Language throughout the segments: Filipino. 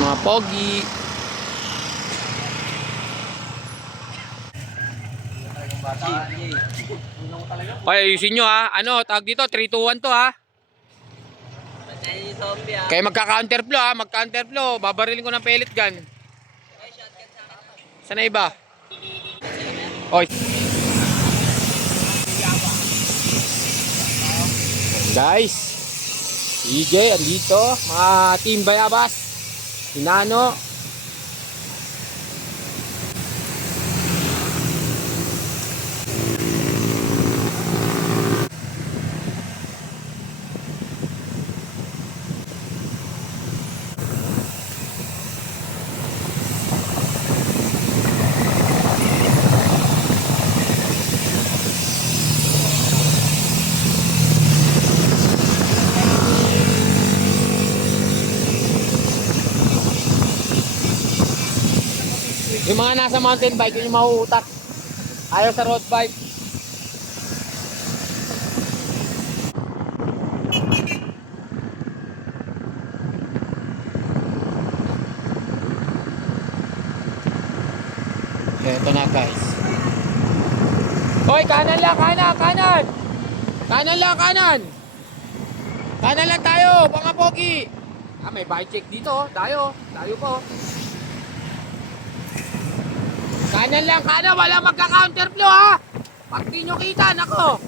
mga pogi. Oy, ayusin nyo ha. Ano, tag dito, 3-2-1 to ha. Kaya magka-counterflow ha, mag-counterflow. Babarilin ko ng pellet gun. Saan na iba? Oy. Guys, EJ andito, mga team Bayabas, Hinano. Yung mga nasa mountain bike, yun yung mahuhutak. Ayaw sa road bike. Eto na guys. Hoy, kanan lang, kanan, kanan. Kanan lang, kanan. Kanan lang tayo, mga pogi. Ah, may bike check dito, tayo. Tayo po. Kanan lang, kanan, walang magka-counterflow ha. Pag di nyo kita, nako.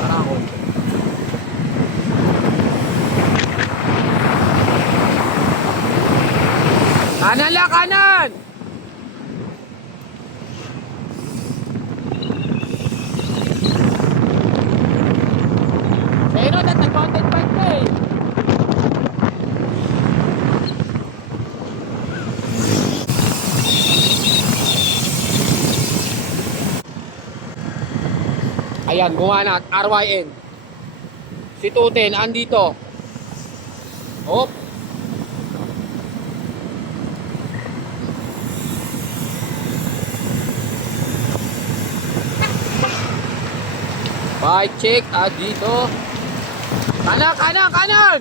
Parako. Kanan lang, kanan. Pero nag-mountain bike na eh. Ayan, gumanat, RYN. Si Tuten, andito. Hop. Bike check, dito. Kanan, kanan, kanan!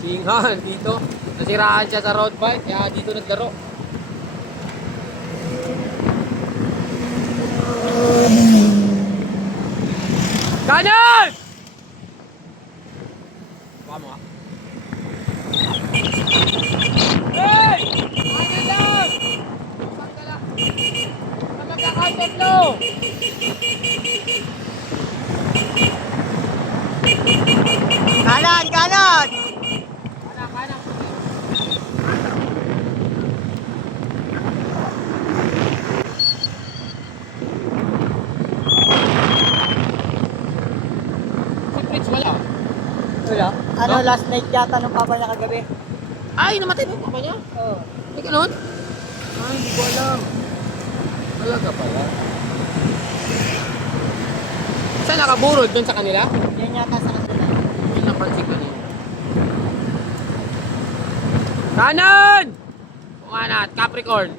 Singhan, dito. Nasiraan siya sa road bike, kaya dito naglaro. Kanan! Baka mo nga. Hey! Kanan lang! Saan ka lang? Na magka-counterflow! Kanan, kanan! Kanan, kanan. Si Fritz wala. Wala. Ano, No? last night yata ng papa niya kagabi? Ay, namatay mo pa niya? Oo. May ganun? Ay, hindi ko alam. Talaga pala. Saan nakaburod? Doon sa kanila? Yan yata sa kanila. Yun napansin kanina. Kanan! Kumanat, Capricorn.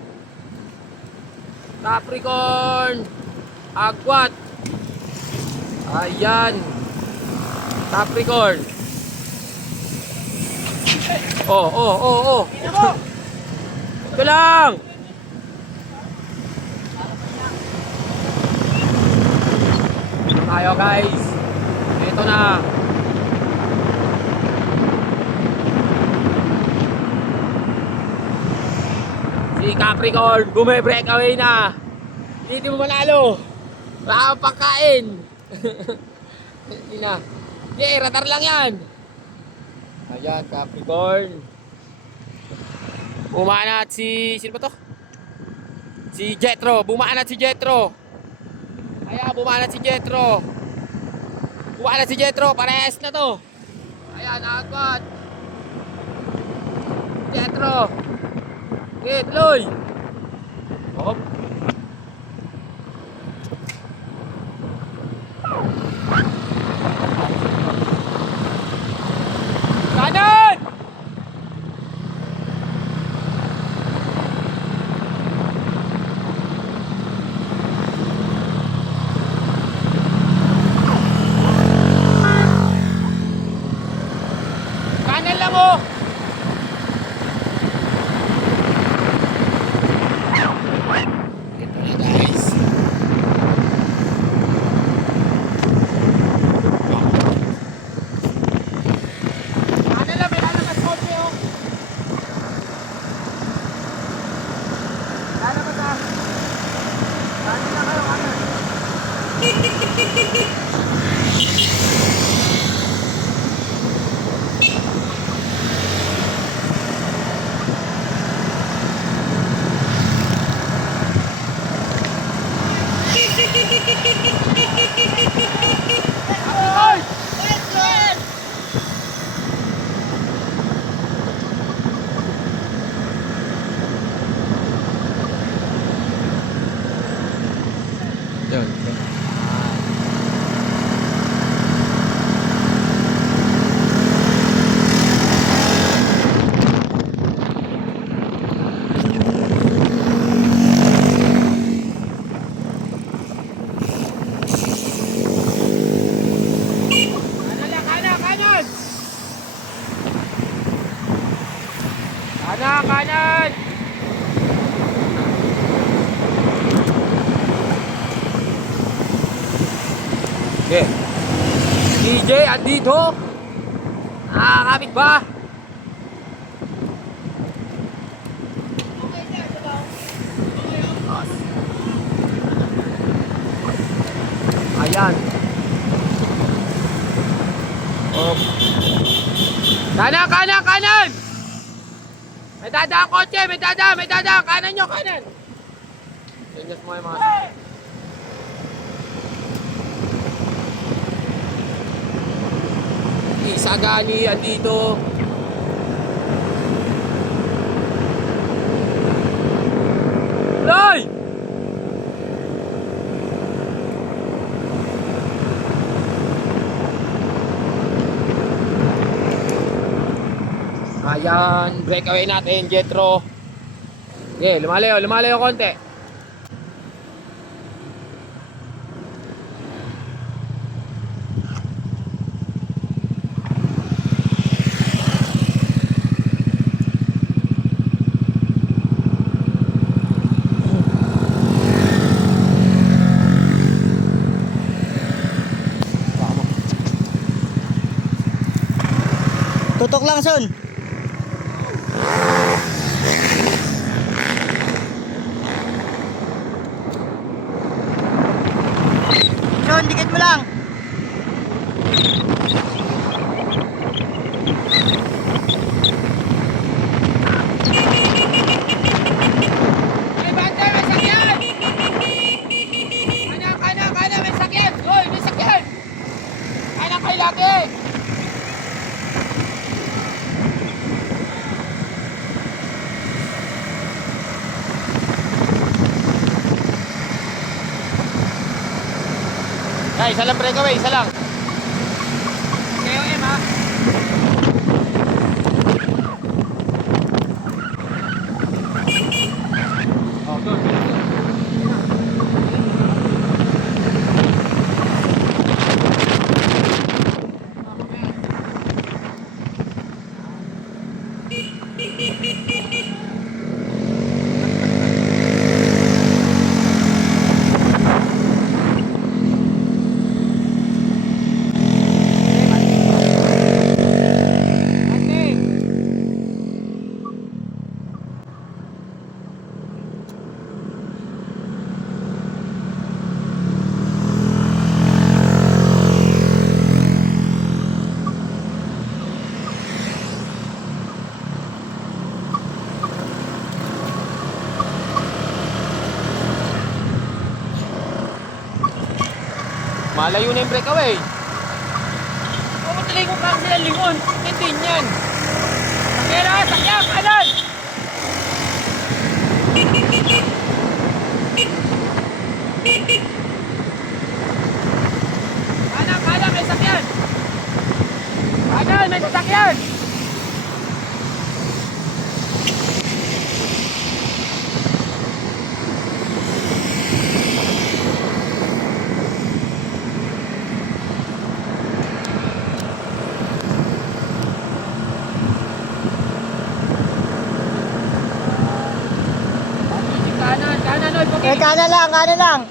Capricorn. Agwat. Ayan. Capricorn. Oh. Ito lang. Tayo guys. Ito na. Si Capricorn, bume-breakaway na. Hindi mo manalo. Wala kang pagkain. Hindi na. Hindi, radar lang yan. Ayan, Capricorn. Bumanat si... Sino ba to? Si Jetro. Bumanat si Jetro. Ayan, bumanat si Jetro. Bumanat si Jetro. Parehas na to. Ayan, agad. Jetro. Okay, tuloy. Hop. Kanan! Yun. Kanan! Okay. DJ, andito. Nakakapit ba? Ayan. Oh. Kanan! May dadaan kotse, may dadaan. Kanan nyo, kanan. Tingnan mo yung mga... Isagani, andito. Loy! Ayan, breakaway natin, Jetro. Okay, lumalayo konti. Tutok lang, Son. Son, dikit mo lang. May banda, may sakyan! Kanan, may sakyan! Hoy, may sakyan! Kanan kayo lagi! Ay, isa lang breakaway, isa lang. KOM ha. Oh, good. Malayo na yung breakaway. Pumatuloy ko pa sila lingon. Hindi yan. Sakyan, kanan! Kanan, may sakyan! Kanan, may sasakyan! Kanan lang, kanan lang.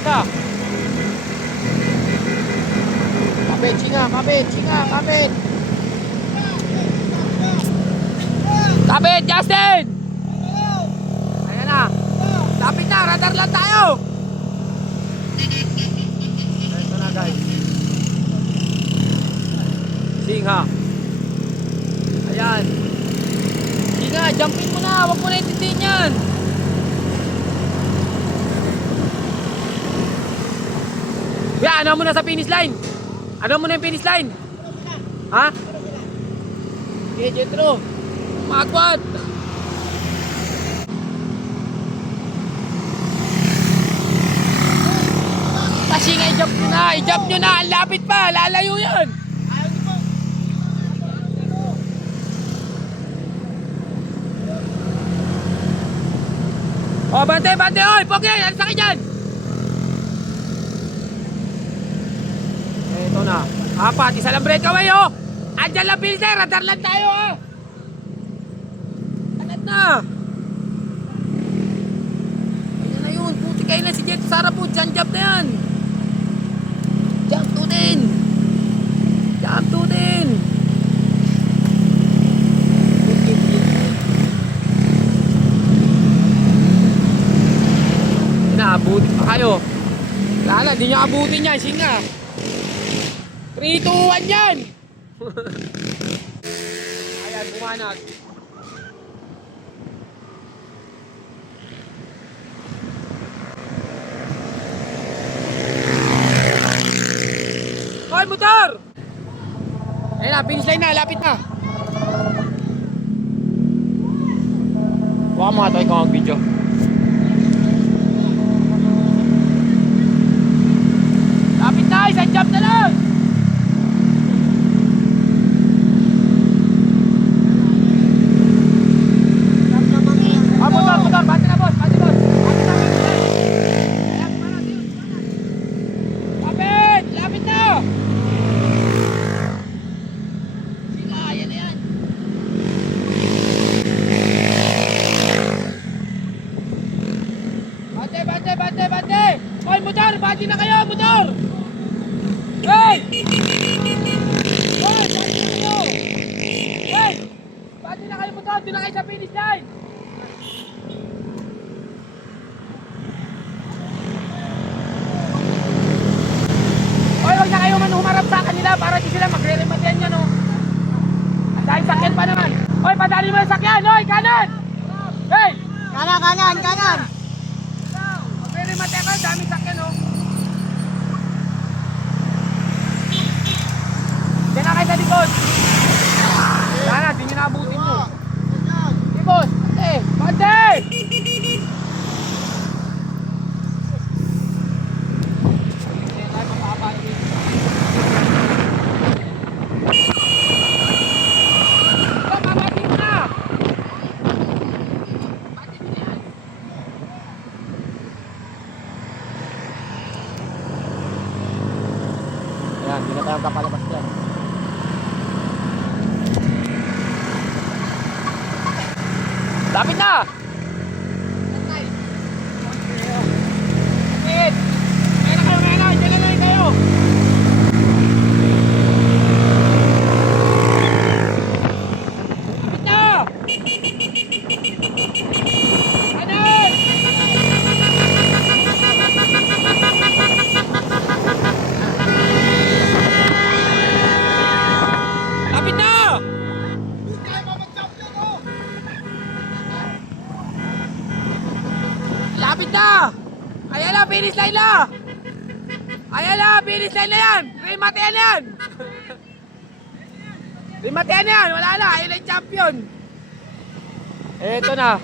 ka. Kapit, singa, kapit, singa, kapit. Kapit, Justin! Ayan na. Lapit na, radar lang tayo. Ito na guys. Singa. Ayan. Singa, jumpin mo na. Huwag mo na itindihin yan. Kuya, ano mo na sa finish line? Ano mo na yung finish line? Ha? Okay, Jetro. Magwat. Kasi nga, i-jump nyo na. I-jump nyo na. Ang lapit pa. Lalayo yan. Oh, bante, bante. Oy, Pogi. Ano sa akin dyan? Ito na. Apat. Isa lang breakaway, oh. Andyan lang, Pilser. Radar lang tayo, ah. Anad na. Ayan na yun. Puti kayo na si Jet. Sarap po. Jump na yan. Jump to din. Jump to din. Inaabutin pa kayo. Lala, di nyo abutin yan. Singa. 3, 2, 1 yan. Ayan, bumanag. Hoy, motor! Ayan na, finish line na, lapit na. Buka mo nga ito, ikaw ang video. Lapit na, isang jump na lang. Motor, bati na boss, bati boss. Bati na, bati na. Ayan, bumanag, yun, bumanag. Lapit, lapit na. Sila, yan na yan. Bate, bate, bate, bate. Hoy, motor, bati na kayo, motor. Hey! Hoy, bati na kayo. Hey! Bati na kayo, motor, doon na kayo sa finish line. Hoy, huwag na kayo man humarap sa kanila para di sila magre-rematian yan, oh. Dahil sakyan pa naman. Hoy, padali mo yung sakyan. Hoy, kanan! Hey! Kanan, kanan, kanan. Magre-rematian ka, daming sakyan, oh. Diyan na kayo sa likod. Sana, di nyo naabutin mo. Di, boss. Bante! Bante! Yan, hindi na tayong kapalabas yan. Lapit na! Lapit! Kaya na kayo, kaya na! Diyan na lang kayo! Lapit na! Kanan! Lapit na! Lapit na! Ayan na, finish line na! Ayan na, finish line na yan! Rematian na yan! Rematian na yan! Wala na, ayun na yung champion! Eto na!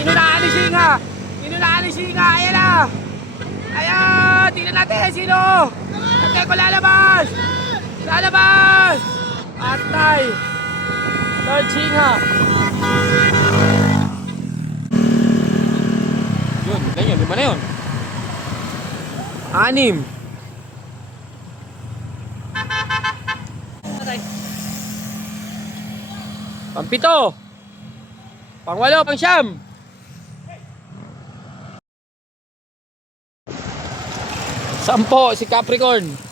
Inunahan ni Singa! Inunahan ni Singa! Ayan na! Ayan! Tingnan natin sino! Natin ko lalabas! Lalabas! Atay! Third Singa! Yun, ganyan, lima na yun. 6. Pang-7. Pang-8, pang-9. Sampo, si Capricorn.